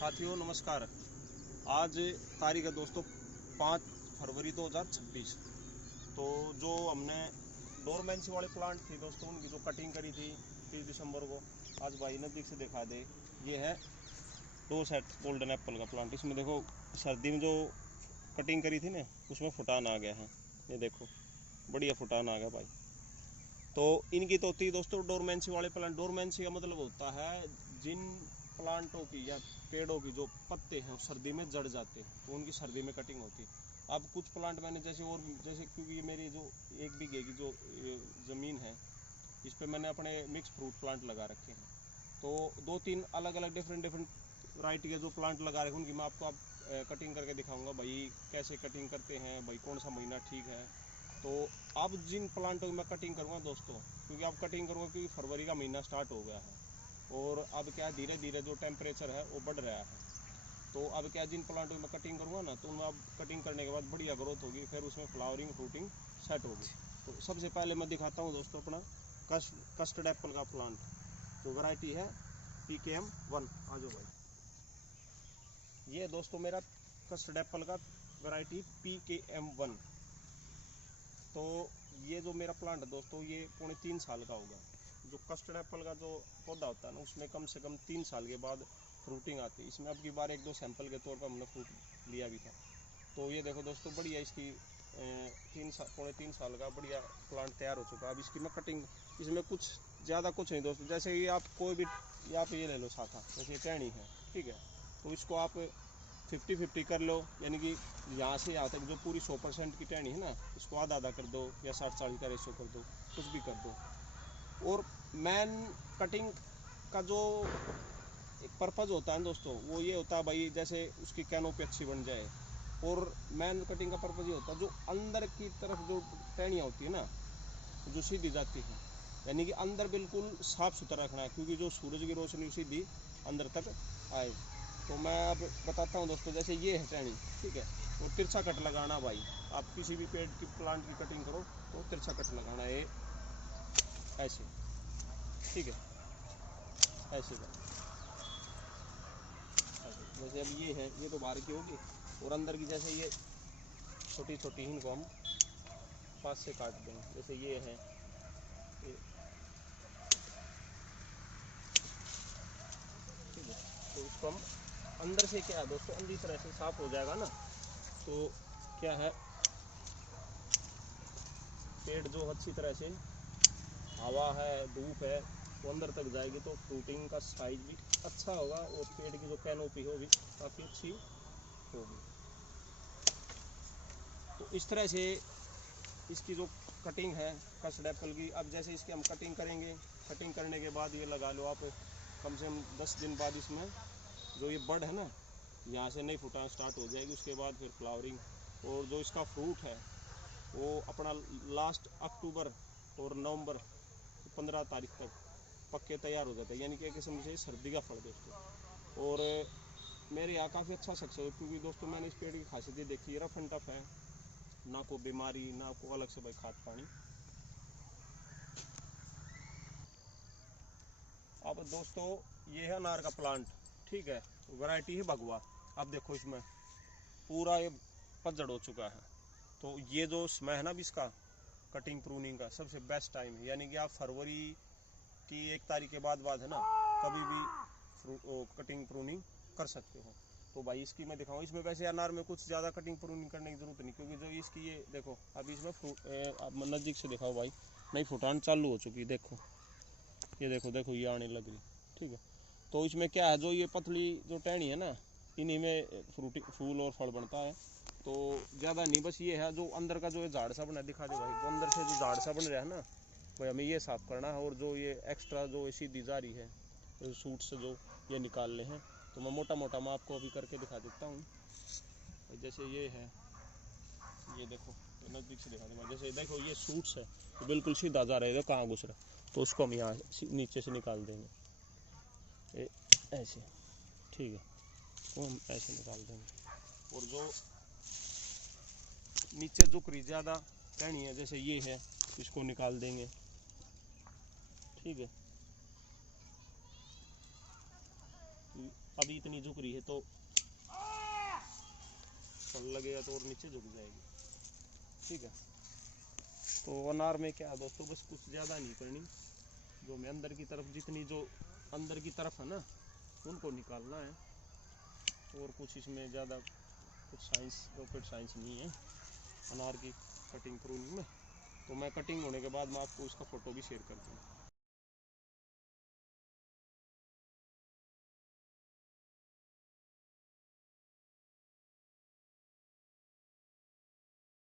साथियों नमस्कार। आज तारीख है दोस्तों 5 फरवरी 2026। तो जो हमने डोरमेंसी वाले प्लांट थी दोस्तों, उनकी जो कटिंग करी थी 30 दिसंबर को, आज भाई नज़दीक से दिखा दे। ये है 2 सेट गोल्डन एप्पल का प्लांट। इसमें देखो सर्दी में जो कटिंग करी थी ना, उसमें फुटान आ गया है। ये देखो बढ़िया फुटान आ गया भाई। तो इनकी तो होती है दोस्तों डोरमेंसी वाले प्लांट। डोरमेंसी का मतलब होता है जिन प्लांटों की या पेड़ों की जो पत्ते हैं सर्दी में जड़ जाते हैं, तो उनकी सर्दी में कटिंग होती है। अब कुछ प्लांट मैंने जैसे क्योंकि ये मेरी जो 1 बीघे की जो ज़मीन है, इस पर मैंने अपने मिक्स फ्रूट प्लांट लगा रखे हैं। तो 2-3 अलग अलग डिफरेंट वैरायटी के जो प्लांट लगा रखे हैं, उनकी मैं आपको कटिंग करके दिखाऊंगा भाई कैसे कटिंग करते हैं, भाई कौन सा महीना ठीक है। तो अब जिन प्लांटों की मैं कटिंग करूँगा दोस्तों, क्योंकि अब कटिंग करूँगा क्योंकि फरवरी का महीना स्टार्ट हो गया है और अब क्या धीरे धीरे जो टेम्परेचर है वो बढ़ रहा है। तो अब क्या जिन प्लांटों की मैं कटिंग करूँगा ना, तो उनमें अब कटिंग करने के बाद बढ़िया ग्रोथ होगी, फिर उसमें फ्लावरिंग फ्रूटिंग सेट होगी। तो सबसे पहले मैं दिखाता हूँ दोस्तों अपना कस्टर्ड एप्पल का प्लांट, जो वैरायटी है PKM1। आ जाओ भाई। ये दोस्तों मेरा कस्टर्ड एप्पल का वैरायटी PKM1। तो ये जो मेरा प्लांट है दोस्तों, ये 3.5 साल का होगा। जो कस्टर्ड एप्पल का जो पौधा होता है ना, उसमें कम से कम 3 साल के बाद फ्रूटिंग आती है। इसमें अब की बार 1-2 सैंपल के तौर पर हमने फ्रूट लिया भी था। तो ये देखो दोस्तों बढ़िया इसकी 3.5 साल का बढ़िया प्लांट तैयार हो चुका है। अब इसकी मैं कटिंग, इसमें कुछ ज़्यादा कुछ नहीं दोस्तों। जैसे ये आप कोई भी आप ये ले लो शाखा, जैसे टहनी है, ठीक है, तो इसको आप 50-50 कर लो, यानी कि यहाँ से यहाँ तक जो पूरी 100% की टहनी है ना, इसको आधा आधा कर दो या 60-40 का रेशो कर दो, कुछ भी कर दो। और मेन कटिंग का जो एक पर्पज़ होता है दोस्तों, वो ये होता है भाई जैसे उसकी कैनोपी अच्छी बन जाए। और मेन कटिंग का पर्पज़ ये होता है जो अंदर की तरफ जो टहनियाँ होती है ना, जो सीधी जाती है, यानी कि अंदर बिल्कुल साफ़ सुथरा रखना है, क्योंकि जो सूरज की रोशनी सीधी अंदर तक आए। तो मैं अब बताता हूँ दोस्तों, जैसे ये है टहनी, ठीक है, वो तिरछा कट लगाना भाई। आप किसी भी पेड़ की प्लांट की कटिंग करो तो तिरछा कट लगाना है, ऐसे, ठीक है, ऐसे का। जैसे अब ये है, ये तो बाहर की होगी, और अंदर की जैसे ये छोटी छोटी इनको हम पास से काट देंगे। जैसे ये है, ये, ठीक है। तो इसको हम अंदर से क्या है दोस्तों, अंदर तरह से साफ हो जाएगा ना, तो क्या है पेड़ जो अच्छी तरह से हवा है धूप है वो अंदर तक जाएगी, तो फ्रूटिंग का साइज भी अच्छा होगा और पेड़ की जो कैनोपी होगी काफ़ी अच्छी होगी। तो इस तरह से इसकी जो कटिंग है कस्टर्ड एप्पल की, अब जैसे इसकी हम कटिंग करेंगे, कटिंग करने के बाद ये लगा लो आप कम से कम 10 दिन बाद इसमें जो ये बड है ना, यहाँ से नई फुटान स्टार्ट हो जाएगी। उसके बाद फिर फ्लावरिंग, और जो इसका फ्रूट है वो अपना लास्ट अक्टूबर और नवंबर 15 तारीख तक पक्के तैयार हो जाता है, यानी कि एक किस्म से सर्दी का फल दोस्तों। और मेरे यहाँ काफ़ी अच्छा सक्सेस है, क्योंकि दोस्तों मैंने इस पेड़ की खासियत देखी, रफ एंड टफ है, ना को बीमारी ना को अलग से भाई खाद पानी। अब दोस्तों ये है अनार का प्लांट, ठीक है, वैरायटी है भगवा। अब देखो इसमें पूरा ये पतझड़ हो चुका है। तो ये जो समय है ना अब इसका कटिंग प्रूनिंग का सबसे बेस्ट टाइम है, यानी कि आप फरवरी की 1 तारीख के बाद है ना, कभी भी कटिंग प्रूनिंग कर सकते हो। तो भाई इसकी मैं दिखाऊँ, इसमें वैसे अनार में कुछ ज़्यादा कटिंग प्रूनिंग करने की ज़रूरत नहीं, क्योंकि जो इसकी ये देखो अभी इसमें आप नज़दीक से दिखाओ भाई, नई फुटान चालू हो चुकी, देखो ये देखो ये आने लग रही, ठीक है। तो इसमें क्या है, जो ये पतली जो टहनी है ना, इन्हीं में फूल और फल बनता है। तो ज़्यादा नहीं, बस ये है जो अंदर का जो झाड़ सा बना, दिखा दे भाई, तो अंदर से जो झाड़ सा बन रहा है ना भाई, हमें ये साफ़ करना है। और जो ये एक्स्ट्रा जो सीधी जा रही है तो सूट से जो ये निकालने हैं, तो मैं मोटा मोटा मैं आपको अभी करके दिखा देता हूँ। जैसे ये है, ये देखो नज़दीक से दिखा दूँगा, जैसे देखो ये सूट्स है तो बिल्कुल सीधा जा रहा है, कहाँ घुस रहा, तो उसको हम यहाँ नीचे से निकाल देंगे ऐसे, ठीक है, तो हम ऐसे निकाल देंगे। और जो नीचे झुक रही ज़्यादा टहनी है, जैसे ये है, इसको निकाल देंगे, ठीक है। अब अभी इतनी झुक रही है तो फल लगेगा तो और नीचे झुक जाएगी। ठीक है, तो अनार में क्या है दोस्तों, बस कुछ ज़्यादा नहीं करनी, जो मैं अंदर की तरफ जितनी जो अंदर की तरफ है ना उनको निकालना है, और कुछ इसमें ज़्यादा कुछ साइंस रॉकेट साइंस नहीं है अनार की कटिंग प्रूनिंग में। तो मैं कटिंग होने के बाद मैं आपको इसका फ़ोटो भी शेयर कर दूँगा।